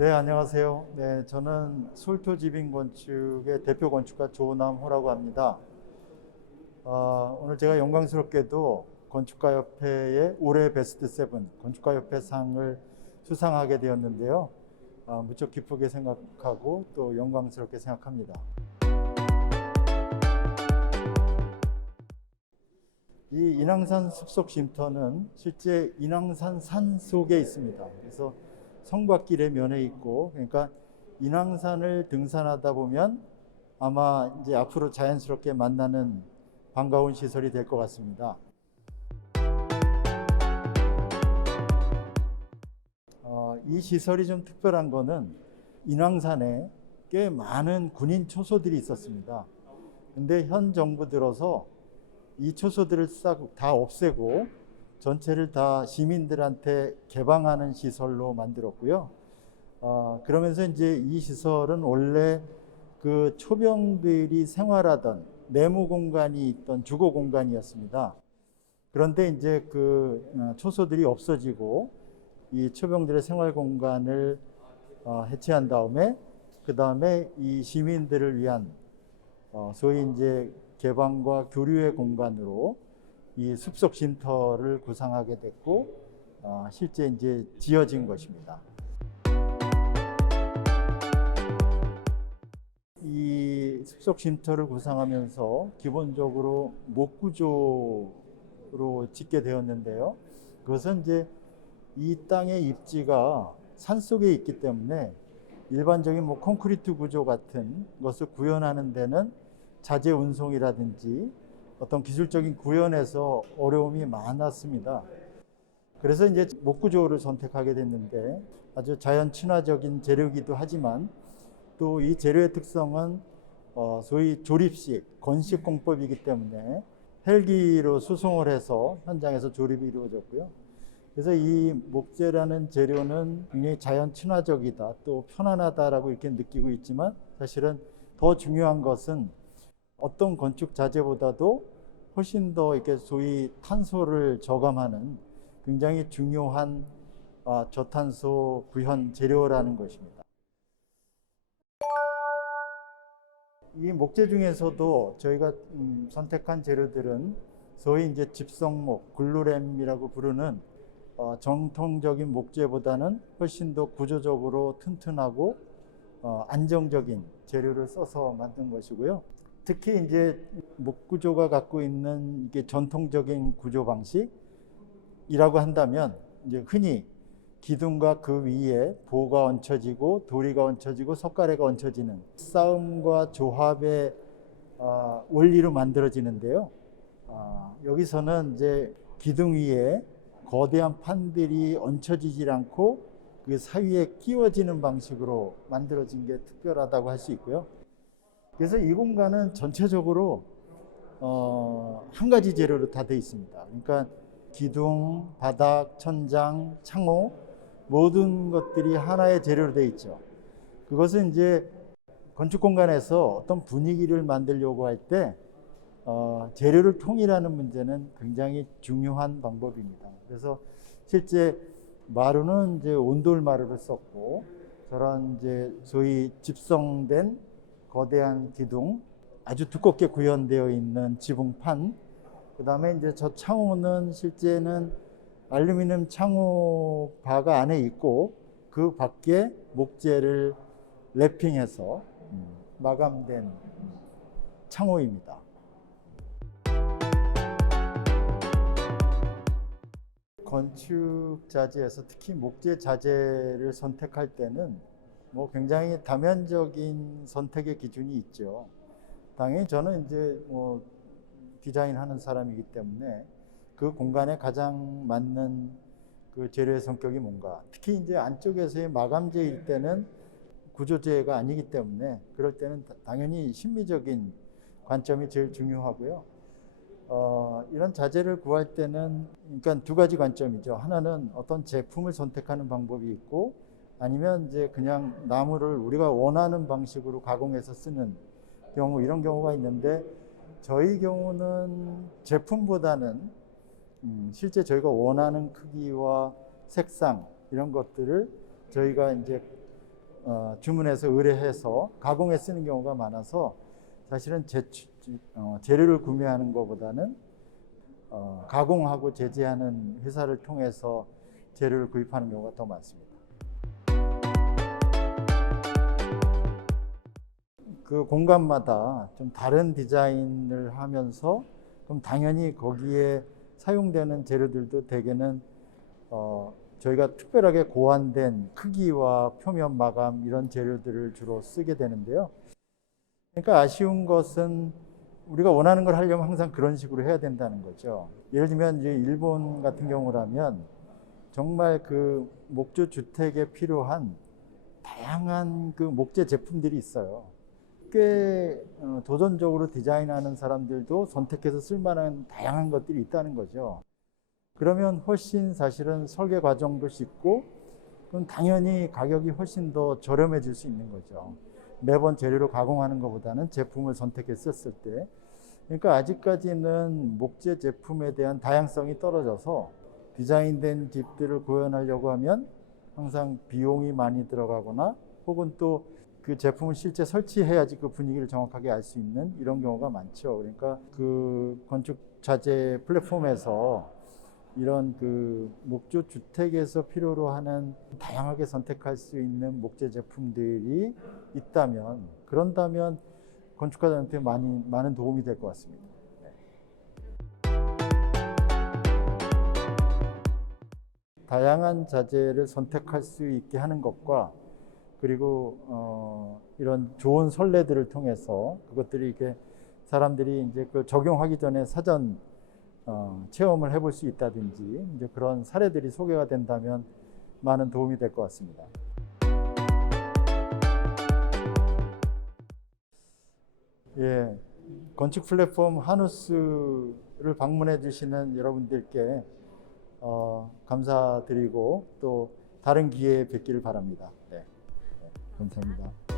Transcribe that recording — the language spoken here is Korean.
네, 안녕하세요. 네, 저는 솔토지빙건축의 대표 건축가 조남호라고 합니다. 오늘 제가 영광스럽게도 건축가협회의 올해 베스트 세븐 건축가협회상을 수상하게 되었는데요. 무척 기쁘게 생각하고 또 영광스럽게 생각합니다. 이 인왕산 숲속 쉼터는 실제 인왕산 산 속에 있습니다. 그래서 성곽길의 면에 있고, 그러니까 인왕산을 등산하다 보면 아마 이제 앞으로 자연스럽게 만나는 반가운 시설이 될 것 같습니다. 이 시설이 좀 특별한 거는 인왕산에 꽤 많은 군인 초소들이 있었습니다. 근데 현 정부 들어서 이 초소들을 싹 다 없애고 전체를 다 시민들한테 개방하는 시설로 만들었고요. 그러면서 이제 이 시설은 원래 그 초병들이 생활하던 내무 공간이 있던 주거 공간이었습니다. 그런데 이제 그 초소들이 없어지고 이 초병들의 생활 공간을 해체한 다음에 그 다음에 이 시민들을 위한 소위 이제 개방과 교류의 공간으로 이 숲속 쉼터를 구상하게 됐고 실제 이제 지어진 것입니다. 이 숲속 쉼터를 구상하면서 기본적으로 목구조로 짓게 되었는데요. 그것은 이제 이 땅의 입지가 산속에 있기 때문에 일반적인 뭐 콘크리트 구조 같은 것을 구현하는 데는 자재 운송이라든지 어떤 기술적인 구현에서 어려움이 많았습니다. 그래서 이제 목구조를 선택하게 됐는데 아주 자연 친화적인 재료이기도 하지만 또 이 재료의 특성은 소위 조립식, 건식 공법이기 때문에 헬기로 수송을 해서 현장에서 조립이 이루어졌고요. 그래서 이 목재라는 재료는 굉장히 자연 친화적이다, 또 편안하다라고 이렇게 느끼고 있지만 사실은 더 중요한 것은 어떤 건축 자재보다도 훨씬 더 이렇게 소위 탄소를 저감하는 굉장히 중요한 저탄소 구현 재료라는 것입니다. 이 목재 중에서도 저희가 선택한 재료들은 소위 이제 집성목, 글루램이라고 부르는 정통적인 목재보다는 훨씬 더 구조적으로 튼튼하고 안정적인 재료를 써서 만든 것이고요. 특히 이제 목구조가 갖고 있는 이게 전통적인 구조 방식이라고 한다면 이제 흔히 기둥과 그 위에 보가 얹혀지고 도리가 얹혀지고 석가래가 얹혀지는 싸움과 조합의 원리로 만들어지는데요. 여기서는 이제 기둥 위에 거대한 판들이 얹혀지질 않고 그 사이에 끼워지는 방식으로 만들어진 게 특별하다고 할 수 있고요. 그래서 이 공간은 전체적으로 한 가지 재료로 다 되어 있습니다. 그러니까 기둥, 바닥, 천장, 창호 모든 것들이 하나의 재료로 되어 있죠. 그것은 이제 건축 공간에서 어떤 분위기를 만들려고 할 때 재료를 통일하는 문제는 굉장히 중요한 방법입니다. 그래서 실제 마루는 이제 온돌 마루를 썼고 저런 이제 소위 집성된 거대한 기둥, 아주 두껍게 구현되어 있는 지붕판, 그 다음에 이제 저 창호는 실제는 알루미늄 창호 바가 안에 있고 그 밖에 목재를 랩핑해서 마감된 창호입니다. 건축 자재에서 특히 목재 자재를 선택할 때는 뭐 굉장히 다면적인 선택의 기준이 있죠. 당연히 저는 이제 뭐 디자인하는 사람이기 때문에 그 공간에 가장 맞는 그 재료의 성격이 뭔가, 특히 이제 안쪽에서의 마감재일 때는 구조재가 아니기 때문에 그럴 때는 당연히 심미적인 관점이 제일 중요하고요. 이런 자재를 구할 때는 그러니까 두 가지 관점이죠. 하나는 어떤 제품을 선택하는 방법이 있고 아니면 이제 그냥 나무를 우리가 원하는 방식으로 가공해서 쓰는 경우, 이런 경우가 있는데 저희 경우는 제품보다는 실제 저희가 원하는 크기와 색상 이런 것들을 저희가 이제 주문해서 의뢰해서 가공에 쓰는 경우가 많아서 사실은 재료를 구매하는 것보다는 가공하고 제재하는 회사를 통해서 재료를 구입하는 경우가 더 많습니다. 그 공간마다 좀 다른 디자인을 하면서 그럼 당연히 거기에 사용되는 재료들도 대개는 저희가 특별하게 고안된 크기와 표면 마감 이런 재료들을 주로 쓰게 되는데요. 그러니까 아쉬운 것은 우리가 원하는 걸 하려면 항상 그런 식으로 해야 된다는 거죠. 예를 들면 이제 일본 같은 경우라면 정말 그 목조 주택에 필요한 다양한 그 목재 제품들이 있어요. 꽤 도전적으로 디자인하는 사람들도 선택해서 쓸만한 다양한 것들이 있다는 거죠. 그러면 훨씬 사실은 설계 과정도 쉽고 그럼 당연히 가격이 훨씬 더 저렴해질 수 있는 거죠. 매번 재료로 가공하는 것보다는 제품을 선택했었을 때. 그러니까 아직까지는 목재 제품에 대한 다양성이 떨어져서 디자인된 집들을 구현하려고 하면 항상 비용이 많이 들어가거나 혹은 또 그 제품을 실제 설치해야지 그 분위기를 정확하게 알 수 있는 이런 경우가 많죠. 그러니까 그 건축 자재 플랫폼에서 이런 그 목조 주택에서 필요로 하는 다양하게 선택할 수 있는 목재 제품들이 있다면 그런다면 건축가들한테 많은 도움이 될 것 같습니다. 다양한 자재를 선택할 수 있게 하는 것과 그리고 이런 좋은 선례들을 통해서 그것들이 이렇게 사람들이 이제 그 적용하기 전에 사전 체험을 해볼 수 있다든지 이제 그런 사례들이 소개가 된다면 많은 도움이 될 것 같습니다. 예, 건축 플랫폼 하누스를 방문해 주시는 여러분들께 감사드리고 또 다른 기회에 뵙기를 바랍니다. 네, 감사합니다.